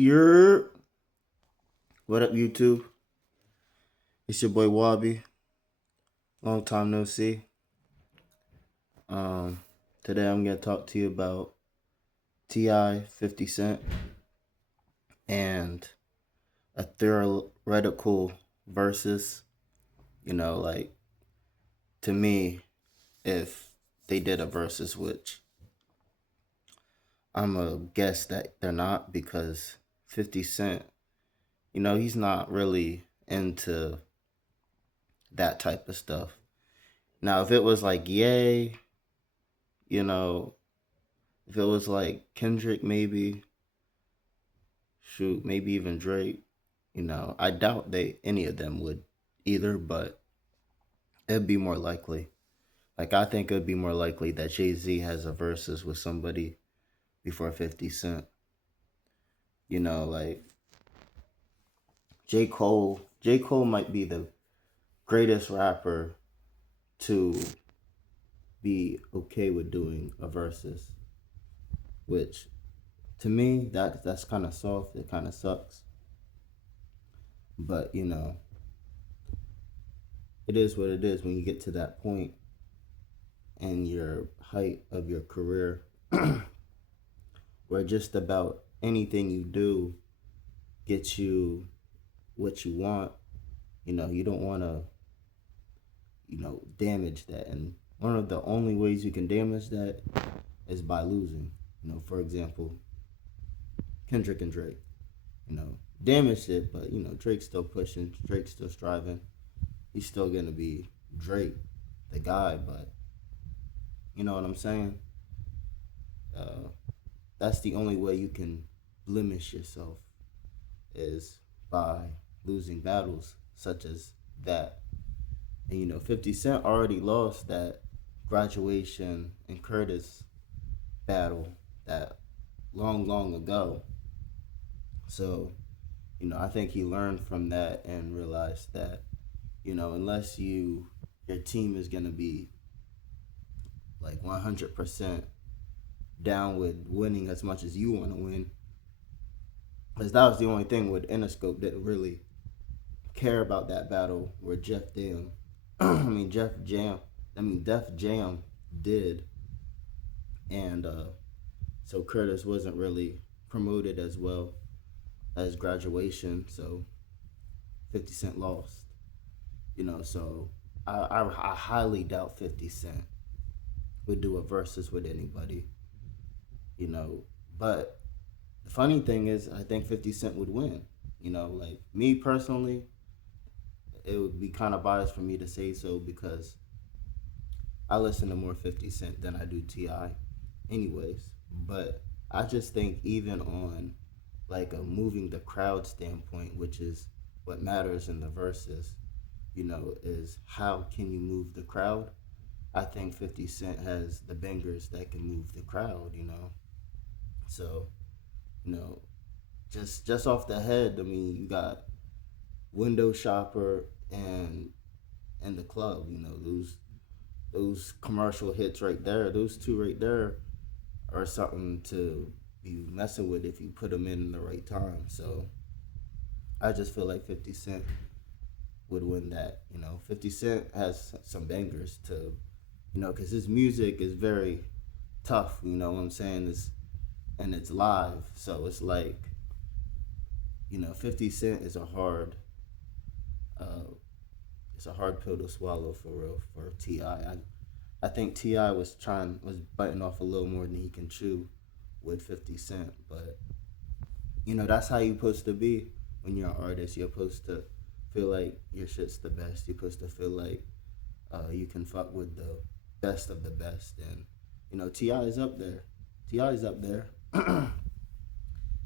You're what up, YouTube? It's your boy Wabi. Long time no see. Um, Today I'm gonna talk to you about Ti 50 Cent and a theoretical versus. Like to me, if they did a versus, which I'm a guess that they're not because 50 Cent, he's not really into that type of stuff. Now, if it was like Yay, you know, if it was like Kendrick, maybe, shoot, maybe even Drake, I doubt any of them would either, but it'd be more likely. Like, I think it'd be more likely that Jay-Z has a versus with somebody before 50 Cent. Like J. Cole might be the greatest rapper to be okay with doing a versus, which to me that's kind of soft. It kind of sucks, but it is what it is when you get to that point in your height of your career where just about anything you do gets you what you want. You don't want to damage that, and one of the only ways you can damage that is by losing. For example, Kendrick and Drake, damaged it, but Drake's still pushing, Drake's still striving, he's still gonna be Drake, the guy, but you know what I'm saying? Uh, that's the only way you can blemish yourself is by losing battles such as that. And 50 Cent already lost that Graduation and Curtis battle that long ago. So, I think he learned from that and realized that, unless your team is gonna be like 100% down with winning as much as you want to win, because that was the only thing with Interscope didn't really care about that battle where Jeff Jam, Def Jam did, and so Curtis wasn't really promoted as well as Graduation, so 50 Cent lost. So I highly doubt 50 Cent would do a versus with anybody. But the funny thing is, I think 50 Cent would win. Like me personally, it would be kind of biased for me to say so because I listen to more 50 Cent than I do Ti, anyways. But I just think even on like a moving the crowd standpoint, which is what matters in the verses, is how can you move the crowd? I think 50 Cent has the bangers that can move the crowd. So, you know, just off the head, I mean, you got Window Shopper and the club, those commercial hits right there, those two right there are something to be messing with if you put them in the right time. So I just feel like 50 Cent would win that. 50 Cent has some bangers to, because his music is very tough. You know what I'm saying? And it's live, so it's like, 50 Cent is uh, it's a hard pill to swallow for real for Ti. I think Ti was biting off a little more than he can chew with 50 Cent, but that's how you're supposed to be when you're an artist. You're supposed to feel like your shit's the best. You're supposed to feel like you can fuck with the best of the best, and Ti is up there. Ti is up there.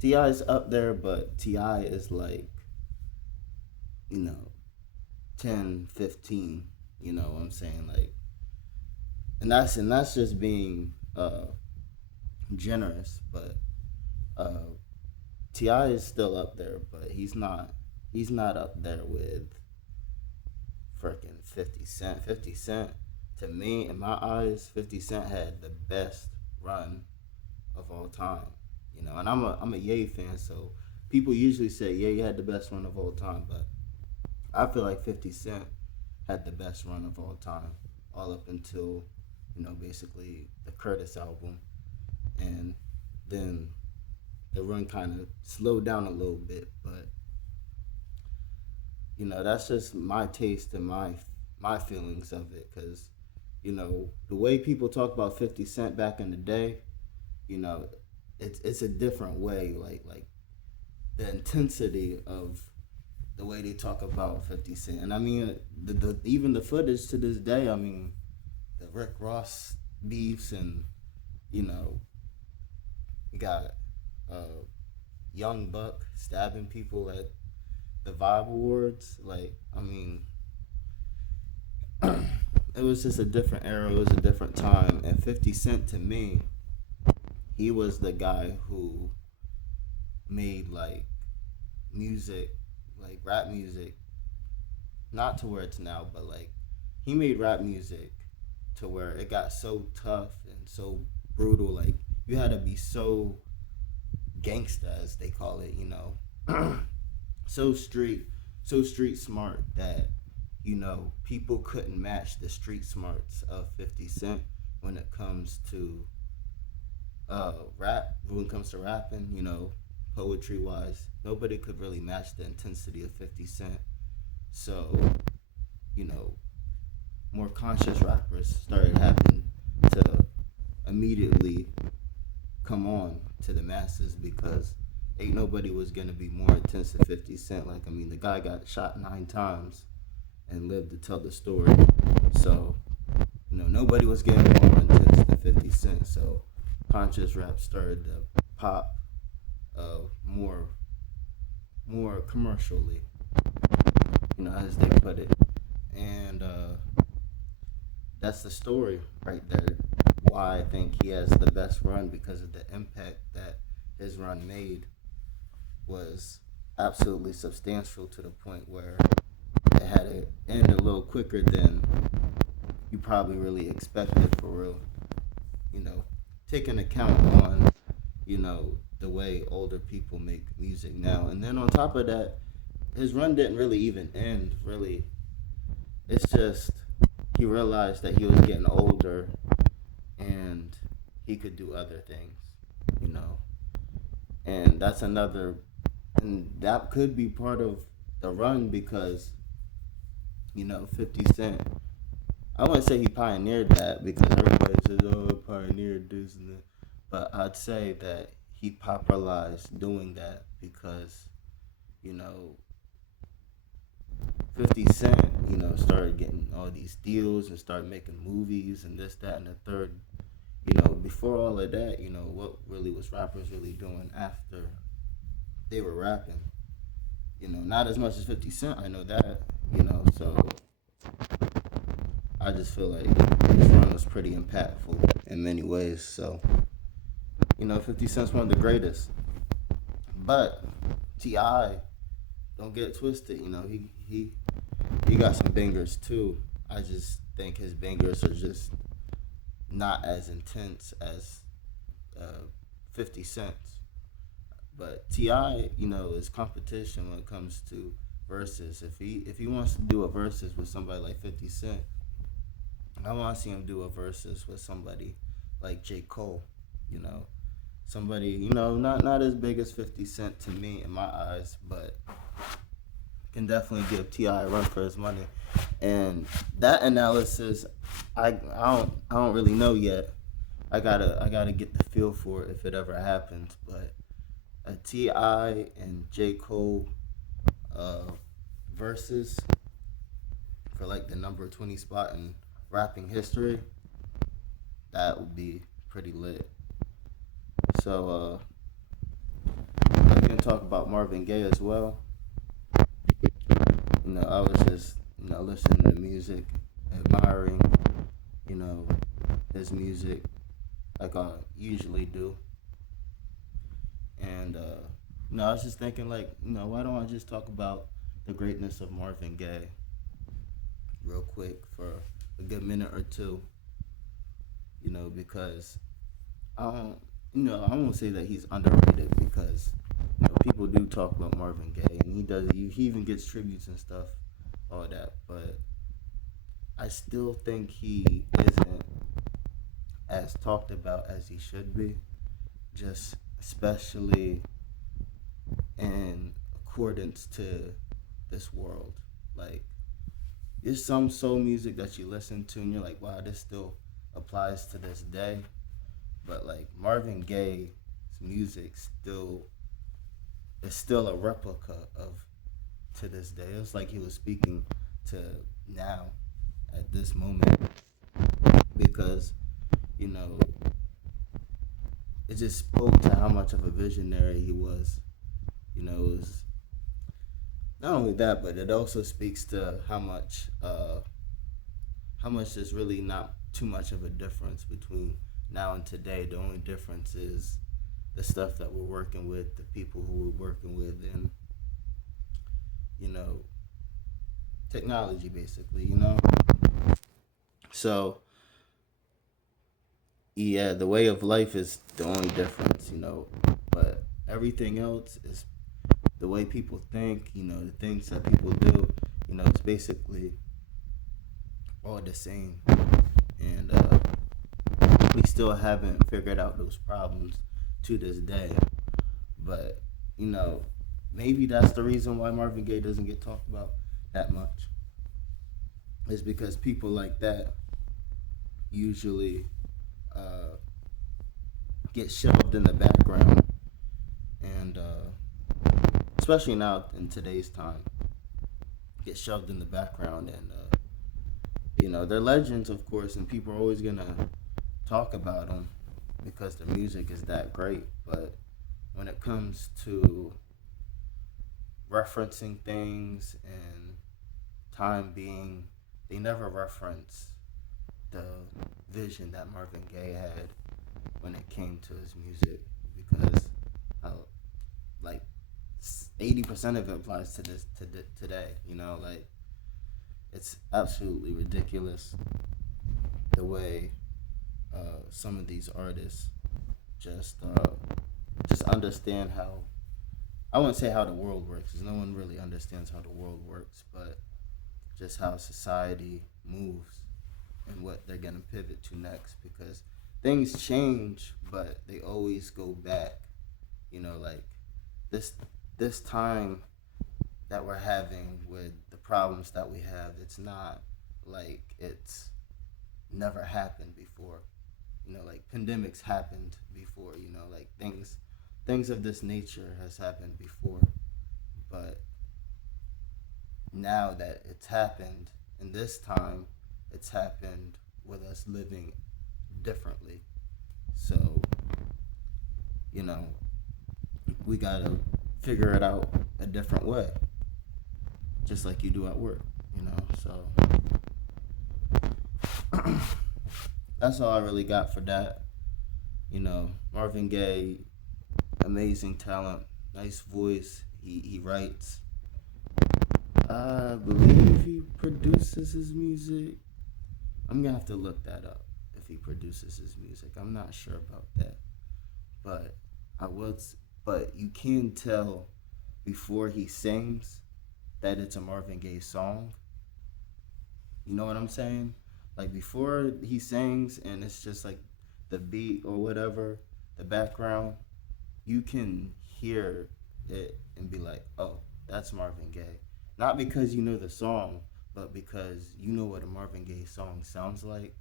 Ti is up there, but Ti is like you know 10, 15. You know what I'm saying? Like, and that's just being generous, but uh, Ti is still up there, but he's not up there with freaking 50 Cent. 50 Cent, to me, in my eyes, 50 Cent had the best run of all time. And I'm a Ye fan, so people usually say, yeah, he had the best run of all time, but I feel like 50 Cent had the best run of all time, all up until, basically the Curtis album. And then the run kind of slowed down a little bit, but that's just my taste and my feelings of it. Because the way people talk about 50 Cent back in the day, you know, it's a different way. Like the intensity of the way they talk about 50 Cent, and I mean the even the footage to this day. I mean, the Rick Ross beefs, and you know, you got uh, Young Buck stabbing people at the Vibe Awards. Like, I mean, it was just a different era. It was a different time. And 50 Cent, to me, he was the guy who made like music, like rap music, not to where it's now, but like he made rap music to where it got so tough and so brutal. Like, you had to be so gangsta, as they call it, so street smart that people couldn't match the street smarts of 50 Cent when it comes to rap. When it comes to rapping, poetry wise, nobody could really match the intensity of 50 Cent. So, you know, more conscious rappers started having to immediately come on to the masses, because ain't nobody was gonna be more intense than 50 Cent. Like, I mean, the guy got shot 9 times and lived to tell the story. So, nobody was getting more intense than 50 Cent. So, conscious rap started to pop more commercially, as they put it. And that's the story right there. Why I think he has the best run, because of the impact that his run made was absolutely substantial, to the point where it had to end a little quicker than you probably really expected, for real. Taking account on, the way older people make music now. And then on top of that, his run didn't really even end, really. It's just he realized that he was getting older and he could do other things, you know. And that's another, and that could be part of the run, because, 50 Cent, I wouldn't say he pioneered that, because everybody says, oh, pioneered this and that. But I'd say that he popularized doing that, because, you know, 50 Cent, started getting all these deals and started making movies and this, that, and the third. Before all of that, what really was rappers really doing after they were rapping? Not as much as 50 Cent, I know that, so I just feel like his run was pretty impactful in many ways. So, 50 Cent's one of the greatest. But T.I., don't get it twisted, he got some bangers too. I just think his bangers are just not as intense as 50 Cent's. But T.I., is competition when it comes to verses. If he wants to do a verses with somebody like 50 Cent, I want to see him do a versus with somebody like J. Cole, somebody, not as big as 50 Cent to me in my eyes, but can definitely give T.I. a run for his money. And that analysis, I don't really know yet. I gotta get the feel for it if it ever happens. But a T.I. and J. Cole versus for like the number 20 spot in rapping history, that would be pretty lit. So we can talk about Marvin Gaye as well. I was just, listening to music, admiring, you know, his music like I usually do. And, I was just thinking, like, why don't I just talk about the greatness of Marvin Gaye real quick for a good minute or two, because I don't, I won't say that he's underrated, because, people do talk about Marvin Gaye, and he even gets tributes and stuff, all that. But I still think he isn't as talked about as he should be. Just especially in accordance to this world. Like, there's some soul music that you listen to and you're like, wow, this still applies to this day. But like Marvin Gaye's music still is still a replica of to this day. It's like he was speaking to now at this moment because, you know, it just spoke to how much of a visionary he was. You know, it was not only that, but it also speaks to how much there's really not too much of a difference between now and today. The only difference is the stuff that we're working with, the people who we're working with, and you know, technology basically. You know, so yeah, the way of life is the only difference. You know, but everything else is the way people think. You know, the things that people do. You know, it's basically all the same, and we still haven't figured out those problems to this day. But you know, maybe that's the reason why Marvin Gaye doesn't get talked about that much. Is because people like that usually uh, get shoved in the background, and especially now in today's time, get shoved in the background, and you know they're legends, of course, and people are always gonna talk about them because their music is that great. But when it comes to referencing things and time being, they never reference the vision that Marvin Gaye had when it came to his music because uh, like 80% of it applies to today. You know, like it's absolutely ridiculous the way some of these artists just just understand how I wouldn't say how the world works because no one really understands how the world works, but just how society moves and what they're gonna pivot to next because things change, but they always go back. You know, like this this time that we're having with the problems that we have, it's not like it's never happened before. You know, like pandemics happened before. You know, like things of this nature has happened before, but now that it's happened in this time, it's happened with us living differently. So, you know, we gotta figure it out a different way, just like you do at work, you know. So that's all I really got for that. You know, Marvin Gaye, amazing talent, nice voice. He writes. I believe he produces his music. I'm gonna have to look that up if he produces his music. I'm not sure about that, but I was. But you can tell before he sings that it's a Marvin Gaye song. You know what I'm saying? Like before he sings and it's just like the beat or whatever, the background, you can hear it and be like, oh, that's Marvin Gaye. Not because you know the song, but because you know what a Marvin Gaye song sounds like.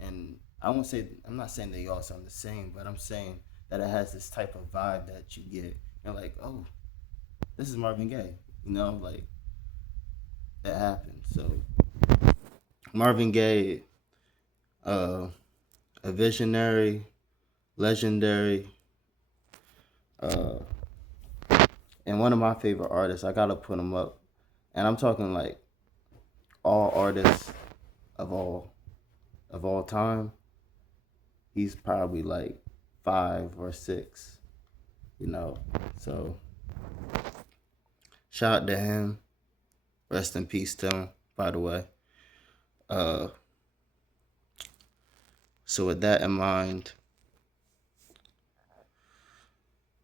And I'm not saying they all sound the same, but I'm saying that it has this type of vibe that you get. You're like, oh, this is Marvin Gaye. You know, like that happened. So Marvin Gaye, uh, a visionary, legendary, uh, and one of my favorite artists. I gotta put him up, and I'm talking like all artists of all time. He's probably like 5 or 6, you know. So shout out to him. Rest in peace to him, by the way. Uh, so with that in mind,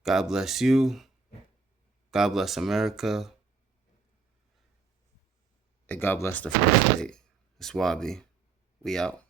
God bless you. God bless America, and God bless the first lady. It's Wabi. We out.